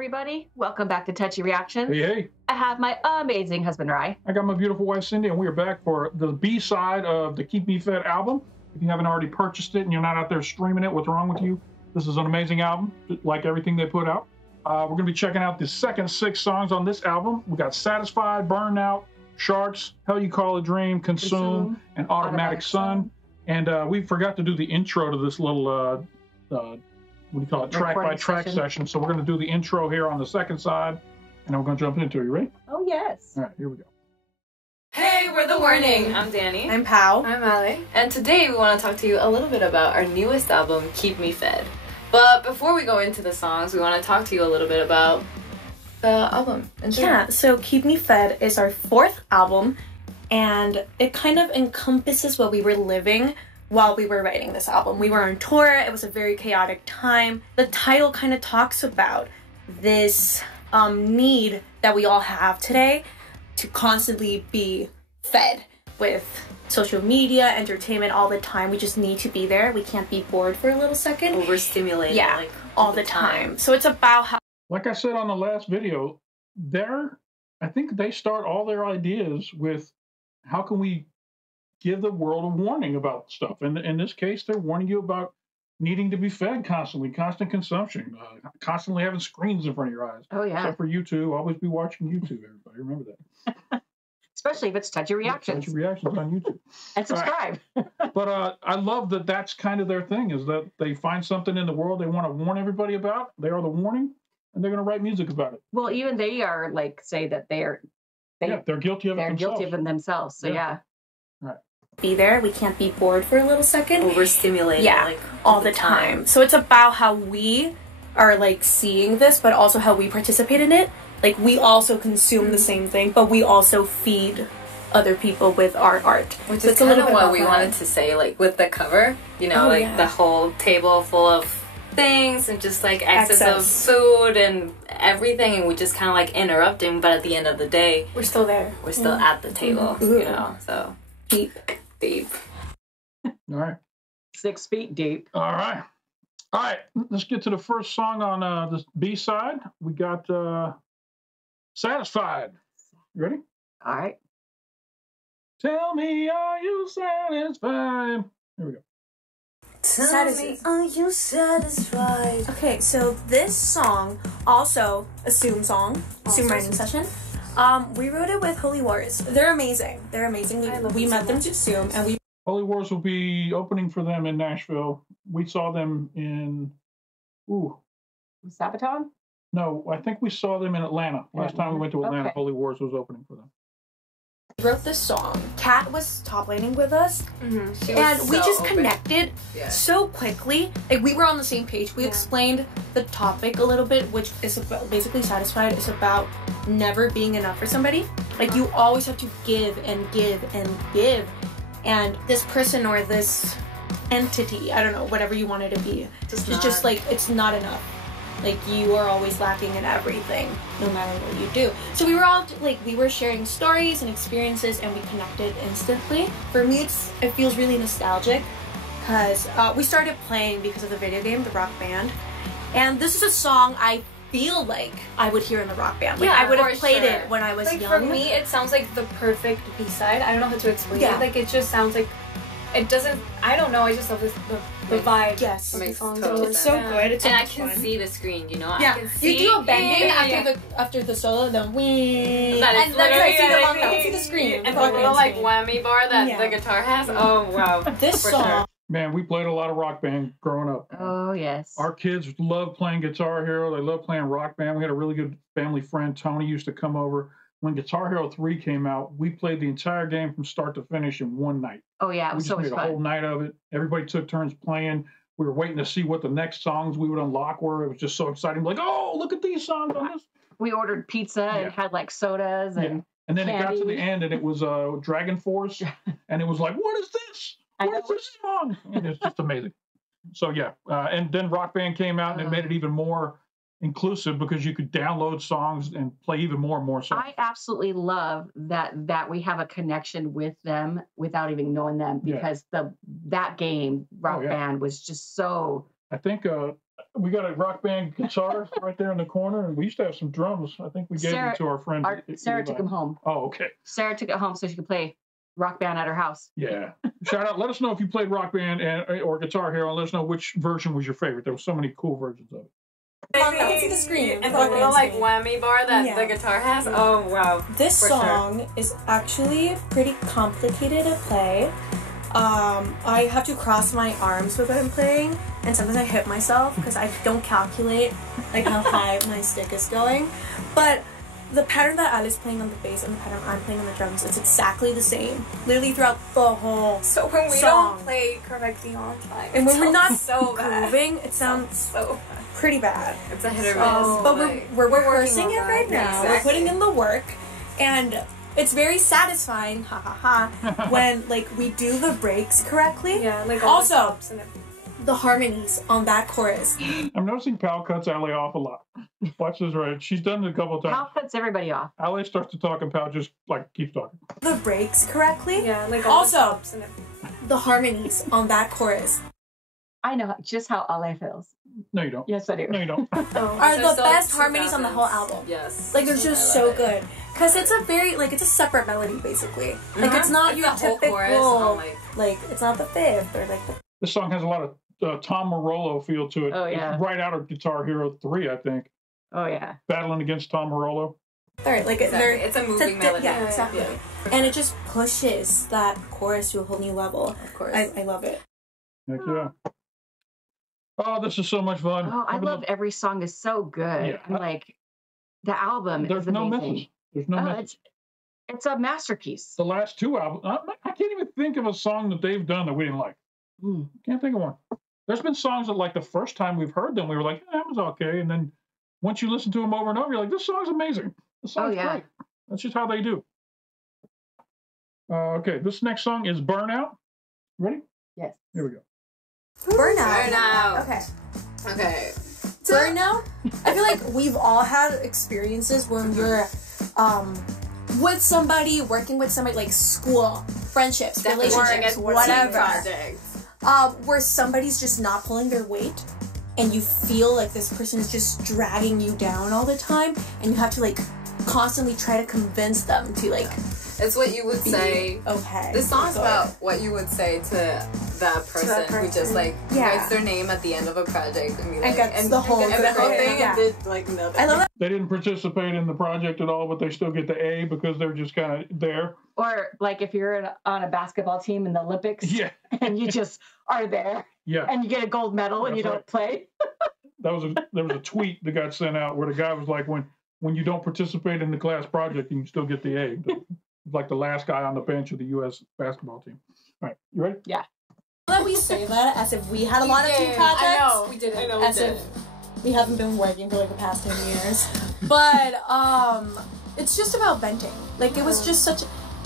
everybody. Welcome back to Touchy Reactions. Hey, hey. I have my amazing husband, Rye. I got my beautiful wife, Cindy, and we are back for the B-side of the Keep Me Fed album. If you haven't already purchased it and you're not out there streaming it, what's wrong with you? This is an amazing album, like everything they put out. We're going to be checking out the second 6 songs on this album. We got Satisfied, Burnout, Sharks, Hell You Call a Dream, Consume, and Automatic Sun. And we forgot to do the intro to this little what do you call it, track by track session. So we're going to do the intro here on the second side, and then we're going to jump into it. You ready? Oh, yes. All right, here we go. Hey, we're The Warning. I'm Danny. I'm Pau. I'm Ali. And today we want to talk to you a little bit about our newest album, Keep Me Fed. But before we go into the songs, we want to talk to you a little bit about the album. Yeah, so Keep Me Fed is our 4th album, and it kind of encompasses what we were living while we were writing this album. We were on tour. It was a very chaotic time. The title kind of talks about this need that we all have today to constantly be fed with social media, entertainment all the time. We just need to be there. We can't be bored for a little second. Overstimulated. Yeah, like all the time. So it's about how... Like I said on the last video, I think they start all their ideas with how can we give the world a warning about stuff. And in this case, they're warning you about needing to be fed constantly, constant consumption, constantly having screens in front of your eyes. Oh, yeah. Except for YouTube, always be watching YouTube, everybody. Remember that. Especially if it's Touchy Reactions. Touchy Reactions on YouTube. And subscribe. Right. But I love that that's kind of their thing, is that they find something in the world they want to warn everybody about. They are the warning, and they're going to write music about it. Well, even they are, like, say that they're guilty of it themselves. They're guilty of it themselves, so yeah. Right. Be there. We can't be bored for a little second. Overstimulated. Yeah, like all the time. So it's about how we are like seeing this, but also how we participate in it. Like we also consume the same thing, but we also feed other people with our art. Which is kind of what we wanted to say, like with the cover, you know, the whole table full of things and just like excess of food and everything, and we just kind of like interrupting, but at the end of the day, we're still there. We're still at the table, you know, so deep. All right. 6 feet deep. All right. Let's get to the first song on the B-side. We got Satisfied. You ready? All right. Tell me, are you satisfied? Here we go. Tell me, are you satisfied? Okay, so this song, also a Zoom song, Zoom writing session. We wrote it with Holy Wars. They're amazing. They're amazing. We met them through Zoom, and Holy Wars will be opening for them in Nashville. We saw them in Sabaton? No, I think we saw them in Atlanta. Last time we went to Atlanta, Holy Wars was opening for them. We wrote this song. Kat was top laning with us, and we just connected so quickly. Like we were on the same page. We explained the topic a little bit, which is about basically Satisfied. It's about never being enough for somebody. Like you always have to give and give and give, and this person or this entity, I don't know, whatever you want it to be, it's just like it's not enough. Like you are always lacking in everything, no matter what you do. So we were all like, we were sharing stories and experiences, and we connected instantly. For me, it feels really nostalgic because we started playing because of the video game, The Rock Band, and this is a song I feel like I would hear in the Rock Band. Like I would have played it when I was like, young. For me, it sounds like the perfect B-side. I don't know how to explain it. Like it just sounds like it doesn't. I don't know. I just love the vibe. Yes, of the song. It's so good. It's and I can see the screen. You know, yeah. I can see. You do a bending after the solo, then wing, and then I see the long note, see the screen, and the little like whammy bar that the guitar has. Oh wow, this song. Sure. Man, we played a lot of Rock Band growing up. Oh, yes. Our kids love playing Guitar Hero. They love playing Rock Band. We had a really good family friend, Tony, used to come over. When Guitar Hero 3 came out, we played the entire game from start to finish in one night. Oh, yeah, it was so much fun. We just made a whole night of it. Everybody took turns playing. We were waiting to see what the next songs we would unlock were. It was just so exciting. Like, oh, look at these songs on this. We ordered pizza and had like sodas and And then candy. it got to the end, and it was Dragon Force, and it was like, what is this? What is this song? And it's just amazing. So yeah, and then Rock Band came out, and it made it even more inclusive because you could download songs and play even more and more songs. I absolutely love that we have a connection with them without even knowing them, because that game Rock Band was just so. I think we got a rock band guitar right there in the corner, and we used to have some drums. I think we gave them to our friend. Sarah took them home. Oh, okay. Sarah took it home so she could play rock band at her house. Yeah. Shout out. Let us know if you played rock band or Guitar Hero, and let us know which version was your favorite. There were so many cool versions of it. See the screen. And the little like whammy bar that the guitar has. Oh wow! This song is actually pretty complicated to play. I have to cross my arms with what I'm playing, and sometimes I hit myself because I don't calculate like how high my stick is going. But the pattern that Ali's playing on the bass and the pattern I'm playing on the drums, it's exactly the same, literally throughout the whole So when we song. don't play correctly on time, And when we're not so grooving, it sounds so pretty bad. It's a hit or miss. But we're rehearsing working it on right that. now. Exactly. We're putting in the work, and it's very satisfying, ha ha ha, when like we do the breaks correctly. Yeah, like all the Also, stops and everything. the harmonies on that chorus. I'm noticing Pal cuts Ali off a lot. Watch this right. She's done it a couple of times. Pal cuts everybody off. Ali starts to talk, and Pal just like keeps talking. The breaks correctly. Yeah, like all the Also, stops and everything. the harmonies on that chorus I know just how Ale feels. No, you don't. Yes, I do. No, you don't. are They're the so best harmonies on the 2000s. whole album. Yes. Like they're just so good because it's a very like it's a separate melody basically. Like it's not It's your the whole typical chorus. Oh my. like it's not the fifth or like the This song has a lot of Tom Morello feel to it. Oh, yeah. It's right out of Guitar Hero 3, I think. Oh yeah. Battling against Tom Morello. third. Like Exactly. they're It's a moving melody. Yeah, exactly. Yeah. And it just pushes that chorus to a whole new level. Of course. I love it. Heck yeah. Oh, this is so much fun. Oh, I love every song is so good. Yeah. And like the album There's is no amazing. misses. There's no Oh, misses. it's a masterpiece. The last two albums, I can't even think of a song that they've done that we didn't like. Mm. Can't think of one. There's been songs that, like, the first time we've heard them, we were like, that was okay. And then once you listen to them over and over, you're like, this song's amazing. This song's great. That's just how they do. Okay, this next song is Burnout. Ready? Yes. Here we go. Burnout. Okay. Okay. Burnout. I feel like we've all had experiences when you're with somebody, working with somebody, like school, friendships, relationships, whatever. Projects. Where somebody's just not pulling their weight and you feel like this person is just dragging you down all the time and you have to like constantly try to convince them to like It's what you would say. okay. This song's about what you would say to that person who just like writes their name at the end of a project and be like, gets the whole thing yeah. and did like nothing. I love that. They didn't participate in the project at all, but they still get the A because they're just kind of there. Or like if you're on a basketball team in the Olympics Yeah. and you just are there Yeah. and you get a gold medal and you don't play. There was a tweet that got sent out where the guy was like, when you don't participate in the class project, you can still get the A. Like the last guy on the bench of the U.S. basketball team. All right, you ready? Yeah. That we say that as if we had a lot of team projects. I know. We did it. As if we haven't been working for like the past 10 years. But it's just about venting. Like it was just such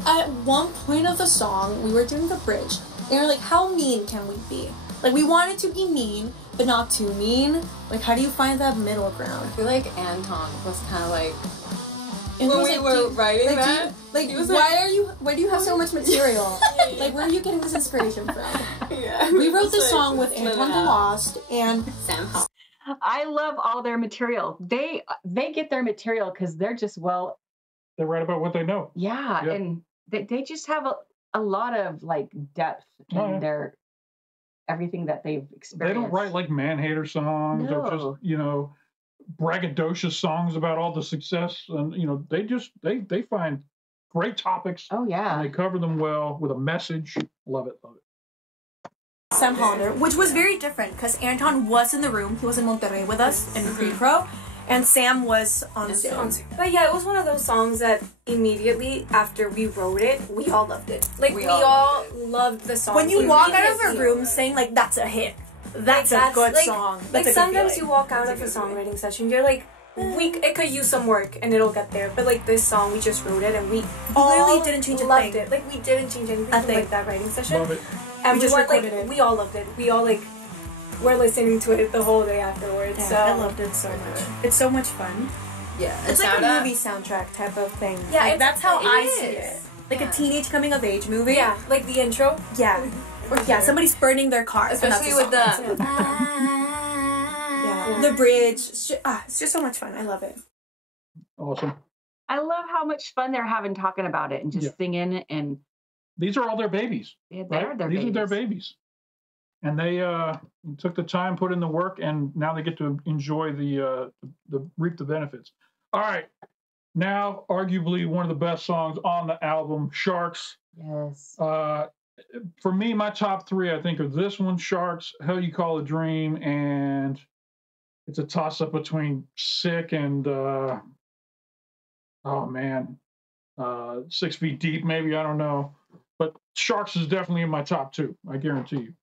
at one point of the song we were doing the bridge and we were like, how mean can we be? Like we wanted to be mean, but not too mean. Like how do you find that middle ground? I feel like Anton was kind of like And when he was we like, were writing that. he was why do you have so much material? Like where are you getting this inspiration from? Yeah, We wrote this song with Anton the Lost and Sam Hall. I love all their material. They get their material because they're just They write about what they know. yeah. Yep. And they just have a lot of like depth in their everything that they've experienced. They don't write like man-hater songs or No. just, braggadocious songs about all the success. And, they find great topics Oh yeah. and they cover them well with a message. Love it, love it. Sam Hollander, which was very different because Anton was in the room. He was in Monterrey with us in pre-pro, and Sam was on Zoom. But yeah, it was one of those songs that immediately after we wrote it, we all loved it. Like we all all loved the song. When you walk out of a immediately. room saying like that's a hit, that's a good song. That's Like a good sometimes feeling. you walk out of a songwriting session, you're like, it could use some work and it'll get there. But like this song, we just wrote it and we literally didn't change a loved thing. it. Like we didn't change anything A from thing. like that writing session. Love it. And We we just were recorded like, it. we all loved it. We all like were listening to it the whole day afterwards. Yeah, so I loved it so much. It's so much fun. Yeah, It's like a movie soundtrack type of thing. Yeah, Like, that's how I see is. it. Like a teenage coming of age movie. Yeah, like the intro. Yeah. Or yeah, somebody's burning their car. Especially with the. Yeah. the bridge. It's just so much fun. I love it. Awesome. I love how much fun they're having talking about it and just singing. And these are all their babies. Yeah, these are their babies. And they took the time, put in the work, and now they get to enjoy the reap the benefits. All right. Now, arguably one of the best songs on the album, Sharks. Yes. For me, my top three, I think, are this one, Sharks, Hell You Call a Dream, and it's a toss-up between Sick and, 6 Feet Deep, maybe, I don't know. But Sharks is definitely in my top two, I guarantee you.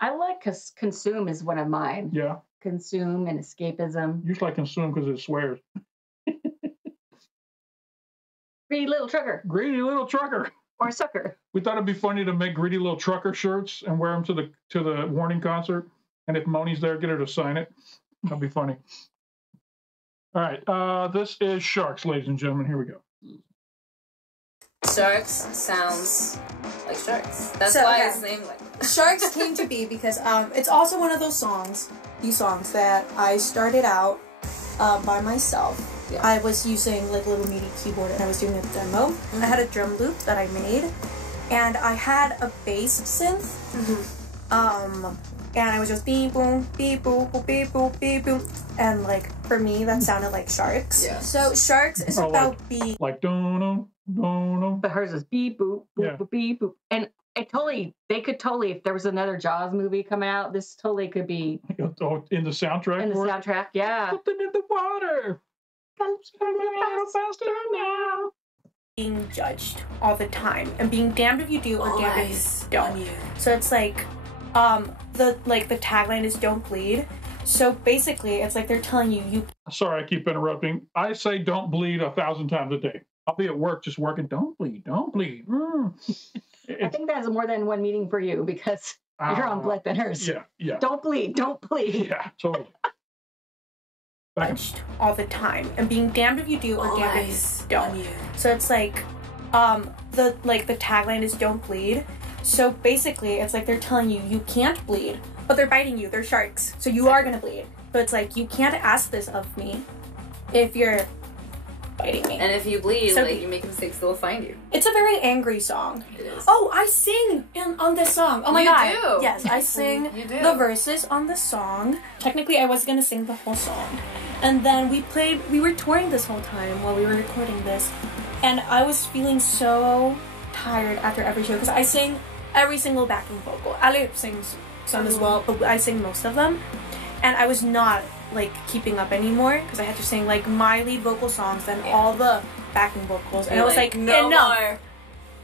I like Consume is one of mine. Yeah. Consume and Escapism. You just like Consume because it swears. Greedy Little Trucker. Greedy Little Trucker. Or Sucker. We thought it'd be funny to make Greedy Little Trucker shirts and wear them to the Warning concert. And if Moni's there, get her to sign it. That'd be funny. All right. This is Sharks, ladies and gentlemen. Here we go. Sharks sounds like sharks. That's why it's named like that. Sharks came to be because it's also one of those songs, that I started out by myself. Yeah. I was using like a little MIDI keyboard and I was doing a demo. Mm-hmm. I had a drum loop that I made, and I had a bass synth. Mm-hmm. And I was just beep boom, beep boop, beep boop, beep boop, and like for me that sounded like Sharks. Yeah. So Sharks is about beep. Like don't. But hers is beep boop, boop, boop, beep boop, and they could totally, if there was another Jaws movie coming out, this totally could be in the soundtrack. In the soundtrack, yeah. Something in the water. Faster now. Being judged all the time and being damned if you do or damned if you don't. So it's like, the tagline is "Don't bleed." So basically, it's like they're telling you. Sorry, I keep interrupting. I say "Don't bleed" 1,000 times a day. I'll be at work just working. Don't bleed. Don't bleed. I think that's more than one meeting for you because you're on blood thinners. Yeah. Don't bleed. Don't bleed. Yeah, totally. Judged all the time and being damned if you do or damned if you don't. So it's like, the tagline is "Don't bleed." So basically, it's like they're telling you you can't bleed, but they're biting you. They're sharks, so you are gonna bleed. But it's like you can't ask this of me if you're biting me. And if you bleed, you make mistakes, they'll find you. It's a very angry song. It is. Oh, I sing on this song. Oh my god. You do. Yes, I sing the verses on the song. Technically, I was gonna sing the whole song. And then we were touring this whole time while we were recording this. And I was feeling so tired after every show because I sing every single backing vocal. Ali sings some as well, but I sing most of them. And I was not keeping up anymore because I had to sing my lead vocal songs and all the backing vocals, and I was like, no more.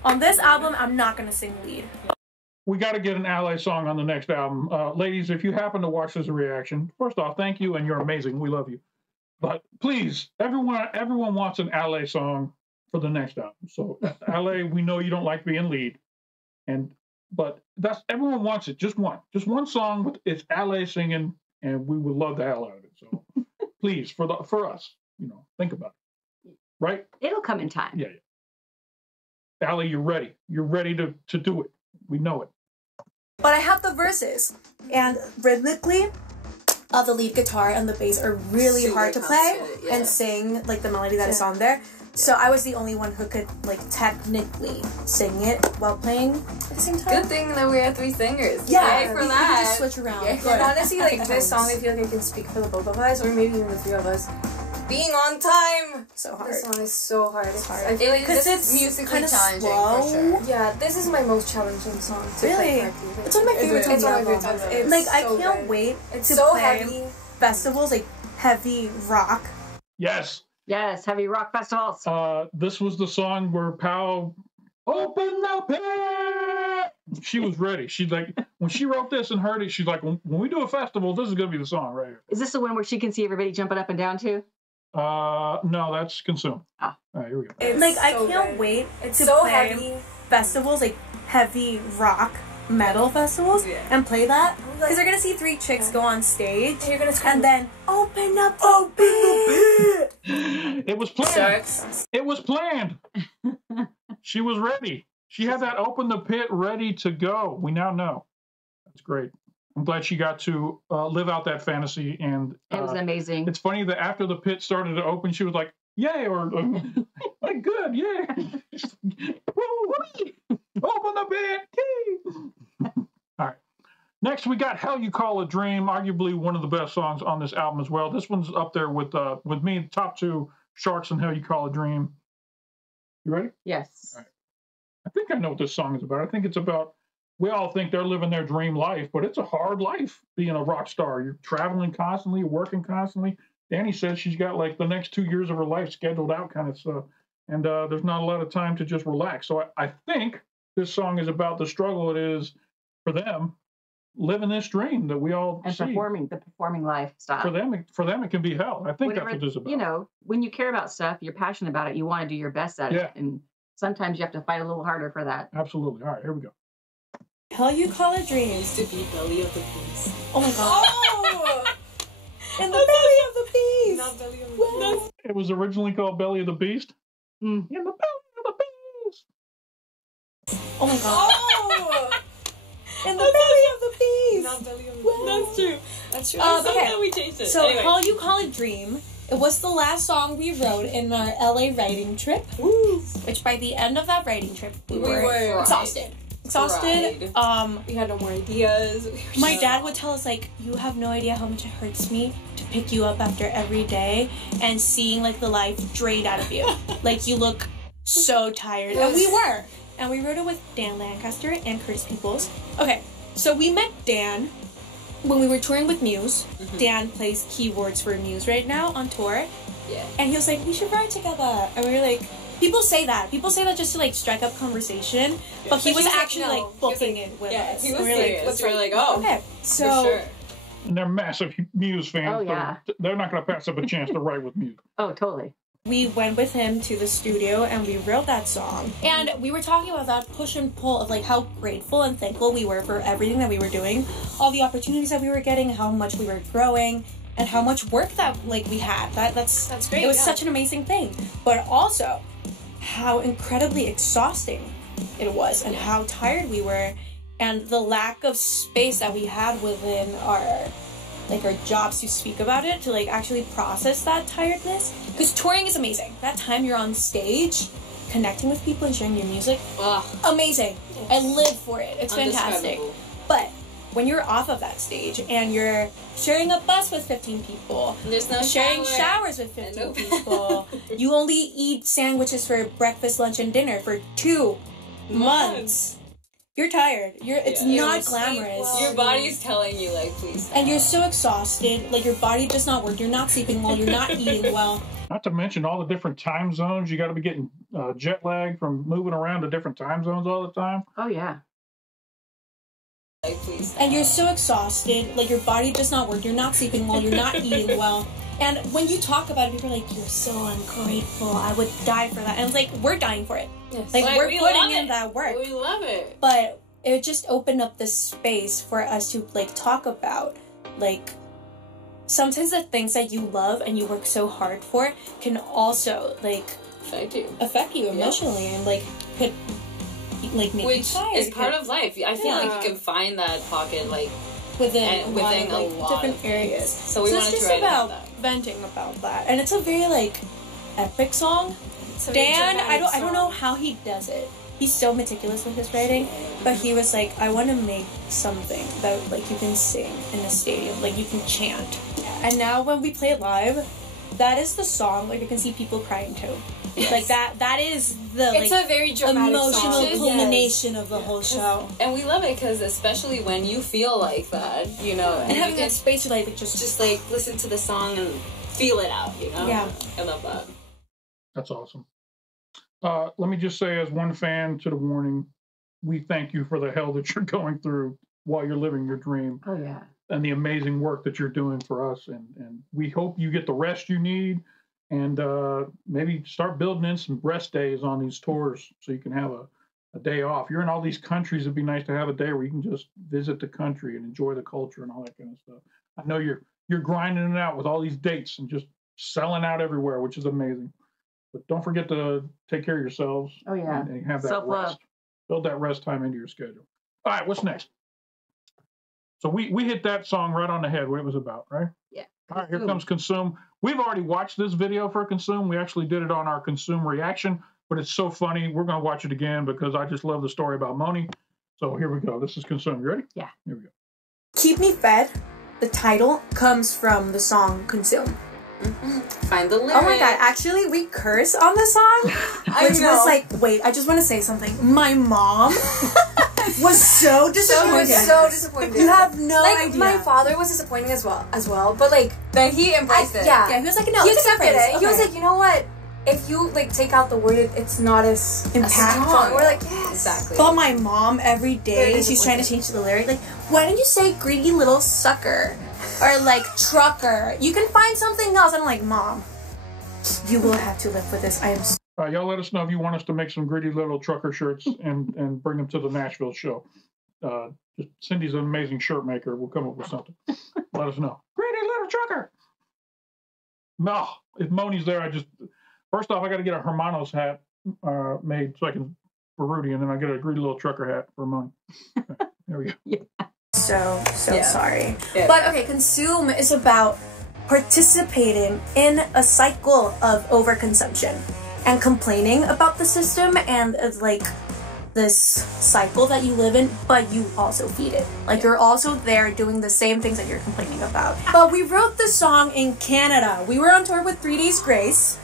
On this album, I'm not gonna sing lead. We got to get an LA song on the next album, ladies. If you happen to watch this reaction, first off, thank you, and you're amazing. We love you. But please, everyone wants an LA song for the next album. So LA, we know you don't like being lead, but that's everyone wants it. Just one song with it's LA singing. And we would love the hell out of it. So please, for us, think about it. Right? It'll come in time. Yeah. Allie, you're ready. You're ready to do it. We know it. But I have the verses. And rhythmically, the lead guitar and the bass are really hard to play and sing the melody that is on there. So I was the only one who could technically sing it while playing at the same time. Good thing that we had 3 singers. Yeah, Yay for we that. can just switch around. Yeah. And honestly, this song, I feel like I can speak for the both of us, or maybe even the 3 of us. Being on time. So hard. This song is so hard. It's hard. I feel like because it's musically challenging slow. for sure. Yeah, this is my most challenging song to play correctly. It's one of my favorite songs. It's one of my favorite songs. It's I can't wait to so play heavy. festivals heavy rock. Yes. Yes, heavy rock festivals. This was the song where Pau opened the pit. She was ready. She's like, when she wrote this and heard it, she's like, when we do a festival, this is going to be the song right here. Is this the one where she can see everybody jumping up and down too? No, that's Consume. Oh. All right, here we go. It's I can't wait to play heavy. Festivals, heavy rock metal festivals, and play that. Because they're going to see 3 chicks go on stage, and you're going to scream, and then, open the pit! It was planned. It was planned. She was ready. She had that open the pit ready to go. We now know. That's great. I'm glad she got to live out that fantasy, and it was amazing. It's funny that after the pit started to open, she was like, "Yay!" or like, "Good, yay!" Open the pit, key. All right. Next, we got "Hell You Call a Dream," arguably one of the best songs on this album as well. This one's up there with me, top two, Sharks and "Hell You Call a Dream." You ready? Yes. All right. I think I know what this song is about. I think it's about, we all think they're living their dream life, but it's a hard life being a rock star. You're traveling constantly, working constantly. Danny said she's got like the next 2 years of her life scheduled out kind of stuff. And there's not a lot of time to just relax. So I think this song is about the struggle it is for them living this dream that we all and see. The performing lifestyle. For them, it can be hell. I think that's what this is about. You know, when you care about stuff, you're passionate about it, you want to do your best at it. And sometimes you have to fight a little harder for that. Absolutely. All right, here we go. Hell You Call a Dream. Used to be Belly of the Beast. Oh my god. Oh! In the belly of the beast. Not Belly of the Beast. It was originally called Belly of the Beast. In the belly of the beast. Oh my god. Oh! In the belly of the beast. Not Belly of the Beast. That's true. That's true. Okay. We changed it. So anyway. Hell You Call a Dream. It was the last song we wrote in our LA writing trip. Woo. Which by the end of that writing trip, we were exhausted. We had no more ideas. My dad would tell us, like, you have no idea how much it hurts me to pick you up after every day and seeing like the life drained out of you. Like, you look so tired. And we were. And we wrote it with Dan Lancaster and Curtis Peoples. Okay, so we met Dan when we were touring with Muse. Mm-hmm. Dan plays keyboards for Muse right now on tour. Yeah. And he was like, we should write together. And we were like, people say that just to like strike up conversation. Yeah. But he was actually like booking it with us. He was serious. We're like, oh, okay, so. For sure. And they're massive Muse fans. Oh, yeah. So they're not going to pass up a chance to write with Muse. Oh, totally. We went with him to the studio and we wrote that song. And we were talking about that push and pull of like how grateful and thankful we were for everything that we were doing, all the opportunities that we were getting, how much we were growing, and how much work that like we had. That's great. It was such an amazing thing. But also how incredibly exhausting it was and how tired we were and the lack of space that we had within our jobs to speak about it, to like actually process that tiredness. Because touring is amazing. That time you're on stage, connecting with people and sharing your music, amazing. Yes. I live for it. It's fantastic. But when you're off of that stage and you're sharing a bus with 15 people, and there's no sharing showers with 15 people, you only eat sandwiches for breakfast, lunch, and dinner for 2 months. You're tired. It's not glamorous. Your body's telling you, like, please stop. And you're so exhausted. Like, your body does not work. You're not sleeping well. You're not eating well. Not to mention all the different time zones. You got to be getting jet lag from moving around to different time zones all the time. Oh, yeah. Like, please stop. And you're so exhausted. Like, your body does not work. You're not sleeping well. You're not eating well. And when you talk about it, people are like, you're so ungrateful. I would die for that. And it's like, we're dying for it. Yes. Like, we're putting in that work. We love it. But it just opened up this space for us to, like, talk about, like, sometimes the things that you love and you work so hard for can also, like, affect you emotionally and, like, could, like, make you tired. Which is part of life. I feel like you can find that pocket, like, within a lot different areas. So we wanted to write about that. Venting about that. And it's a very, like, epic song. Dan, I don't know how he does it. He's so meticulous with his writing, but he was like, I want to make something that, like, you can sing in a stadium, like, you can chant. And now when we play it live, that is the song, like, you can see people crying too. Yes. Like, that is the, it's a very dramatic emotional culmination of the whole show. And we love it because especially when you feel like that, you know. And having that space to, like, just like, listen to the song and feel it out, you know? Yeah. I love that. That's awesome. Let me just say, as one fan to the warning, we thank you for the hell that you're going through while you're living your dream. Oh, yeah. And the amazing work that you're doing for us. And we hope you get the rest you need and maybe start building in some rest days on these tours so you can have a day off. You're in all these countries. It'd be nice to have a day where you can just visit the country and enjoy the culture and all that kind of stuff. I know you're grinding it out with all these dates and just selling out everywhere, which is amazing. But don't forget to take care of yourselves. Oh, yeah. And have that Self-love. rest. Build that rest time into your schedule. All right, what's next? So we hit that song right on the head, what it was about, right? Yeah. All right, here comes Consume. We've already watched this video for Consume. We actually did it on our Consume reaction, but it's so funny. We're going to watch it again because I just love the story about Moni. So here we go. This is Consume. You ready? Yeah. Here we go. Keep Me Fed, the title, comes from the song Consume. Find the lyrics. Oh my god, actually, we curse on the song, which was like, wait, I just want to say something. My mom was so disappointed. So disappointed. You have no idea. My father was disappointing as well, but like, then he embraced it. Yeah, he was like, no, he accepted it. Okay. He was like, you know what? If you like take out the word, it's not as impactful. We're like, yes, exactly. But my mom every day, she's trying to change the lyric. Like, why don't you say greedy little sucker? Or like trucker. You can find something else. And I'm like, Mom, you will have to live with this. I am so All right, y'all let us know if you want us to make some gritty little trucker shirts and bring them to the Nashville show. Just Cindy's an amazing shirt maker. We'll come up with something. Let us know. Gritty little trucker. No, if Moni's there, first off, I got to get a Hermanos hat made so I can for Rudy, and then I get a gritty little trucker hat for Moni. There we go. Yeah. so sorry. Yeah. But okay, Consume is about participating in a cycle of overconsumption and complaining about the system and like this cycle that you live in, but you also feed it. Like you're also there doing the same things that you're complaining about. But we wrote this song in Canada. We were on tour with 3 Days Grace.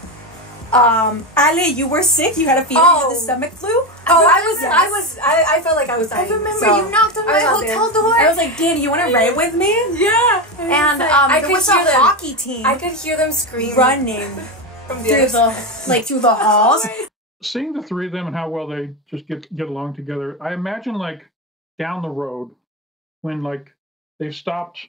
Ale, you were sick. You had a fever. You had the stomach flu. I felt like I was dying. I remember you knocked on my hotel door. I was like, Danny, you want to ride with me? Yeah. And there was a hockey team. I could hear them screaming, running through the halls. Seeing the three of them and how well they just get along together, I imagine like down the road when like they've stopped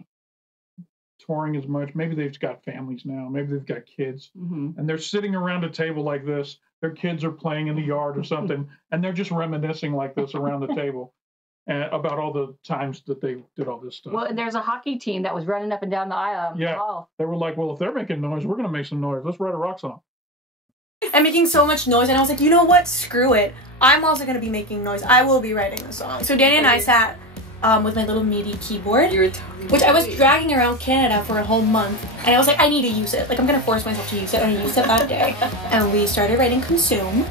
touring as much, maybe they've got families now, maybe they've got kids, and they're sitting around a table like this, their kids are playing in the yard or something, and they're just reminiscing like this around the table about all the times that they did all this stuff. Well, and there's a hockey team that was running up and down the aisle. Yeah, hall. they were like, well, if they're making noise, we're going to make some noise. Let's write a rock song. And making so much noise, and I was like, you know what? Screw it. I'm also going to be making noise. I will be writing the song. So Danny and I sat with my little MIDI keyboard, which I was dragging around Canada for a whole month, and I was like, I need to use it. Like, I'm going to force myself to use it, and I used it that day. And we started writing Consume.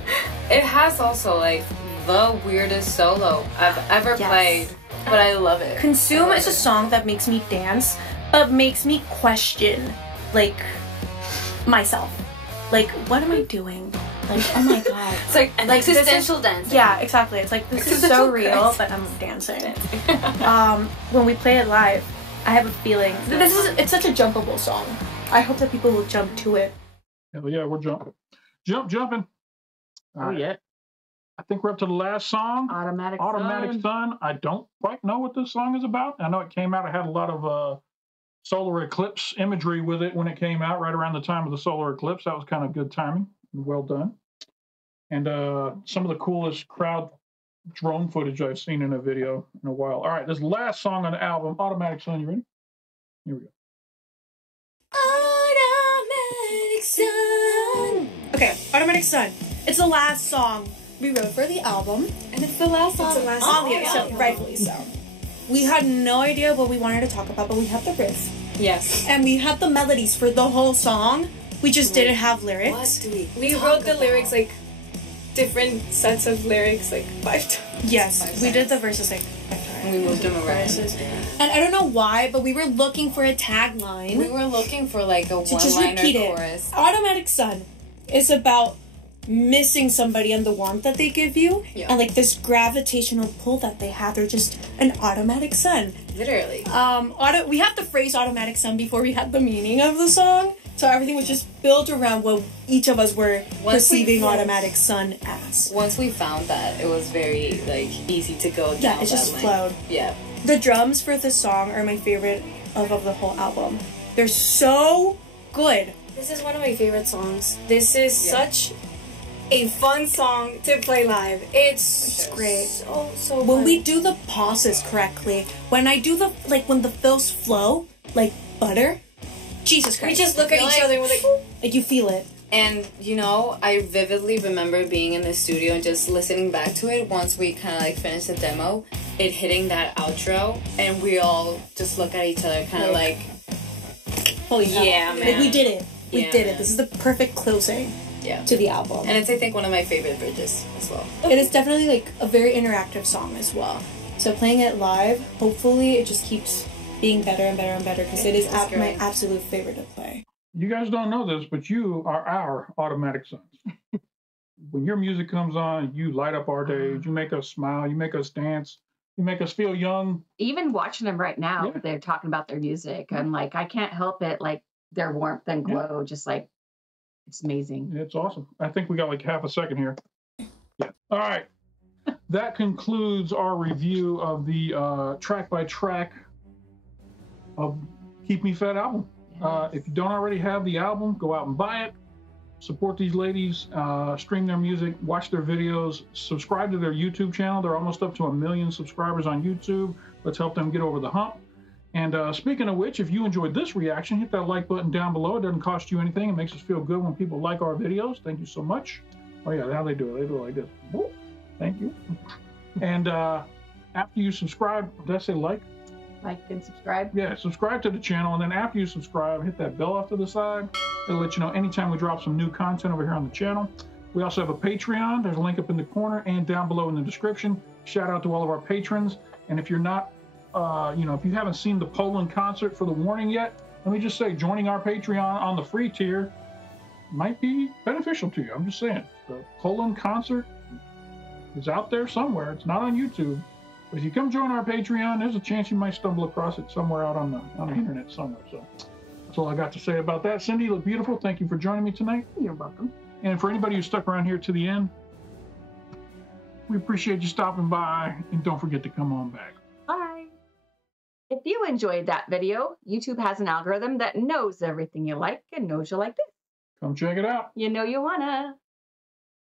It has also, like, the weirdest solo I've ever played, but I love it. Consume is a song that makes me dance, but makes me question, like, myself. Like, what am I doing? Like, oh my god. It's like an existential dance. Yeah, exactly. It's like, this is so real, but I'm dancing. When we play it live, I have a feeling, it's such a jumpable song. I hope that people will jump to it. Hell yeah, we're jumping. Jumping. Oh, yeah. I think we're up to the last song. Automatic Sun. I don't quite know what this song is about. I know it came out, it had a lot of solar eclipse imagery with it when it came out, right around the time of the solar eclipse. That was kind of good timing. Well done. And some of the coolest crowd drone footage I've seen in a video in a while. All right, this last song on the album, Automatic Sun. You ready? Here we go. Automatic Sun. Okay, Automatic Sun. It's the last song we wrote for the album. And it's the last song. It's the last song. So rightfully so. We had no idea what we wanted to talk about, but we had the riff. Yes. And we had the melodies for the whole song. We just didn't have lyrics. What do we wrote the lyrics, like, different sets of lyrics, like, 5 times. Yes, we did the verses, like, 5 times. We moved them around. And I don't know why, but we were looking for a tagline. We were looking for, like, a just one-liner repeat chorus. It. Automatic Sun is about missing somebody and the warmth that they give you, and like this gravitational pull that they have. They're just an automatic sun. Literally. We had the phrase automatic sun before we had the meaning of the song, so everything was just built around what each of us were perceiving automatic sun as. Once we found that, it was very like easy to go down. Yeah, it just flowed. Yeah. The drums for this song are my favorite of the whole album. They're so good. This is one of my favorite songs. This is such a fun song to play live. It's great. So when fun. we do the pauses correctly, when I do when the fills flow like butter, Jesus Christ. We just look at each other and we're like, you feel it. And, you know, I vividly remember being in the studio and just listening back to it once we kind of like finished the demo, it hitting that outro, and we all just look at each other kind of like, holy hell. Yeah, man. Like, we did it. We did it. This is the perfect closing to the album. And it's, I think, one of my favorite bridges as well. It is definitely like a very interactive song as well. So playing it live, hopefully it just keeps being better and better and better, because it is my absolute favorite to play. You guys don't know this, but you are our automatic sons. When your music comes on, you light up our days. You make us smile. You make us dance. You make us feel young. Even watching them right now, they're talking about their music. I'm like, I can't help it. Like their warmth and glow, just like, it's amazing. It's awesome. I think we got like half a second here. Yeah. All right. That concludes our review of the track by track of Keep Me Fed album. If you don't already have the album, go out and buy it. Support these ladies, stream their music, watch their videos, subscribe to their YouTube channel. They're almost up to 1 million subscribers on YouTube. Let's help them get over the hump. And speaking of which, if you enjoyed this reaction, hit that like button down below. It doesn't cost you anything. It makes us feel good when people like our videos. Thank you so much. Oh yeah, how they do it. They do it like this. Whoop. Thank you. And after you subscribe, did I say like? Like and subscribe? Yeah, subscribe to the channel, and then after you subscribe, hit that bell off to the side. It'll let you know anytime we drop some new content over here on the channel. We also have a Patreon. There's a link up in the corner and down below in the description. Shout out to all of our patrons. And if you're not, if you haven't seen the Poland concert for the Warning yet, let me just say, joining our Patreon on the free tier might be beneficial to you. I'm just saying. The Poland concert is out there somewhere. It's not on YouTube. But if you come join our Patreon, there's a chance you might stumble across it somewhere out on the internet somewhere. So that's all I got to say about that. Cindy, you look beautiful. Thank you for joining me tonight. You're welcome. And for anybody who stuck around here to the end, we appreciate you stopping by, and don't forget to come on back. Bye. If you enjoyed that video, YouTube has an algorithm that knows everything you like and knows you like this. Come check it out. You know you wanna.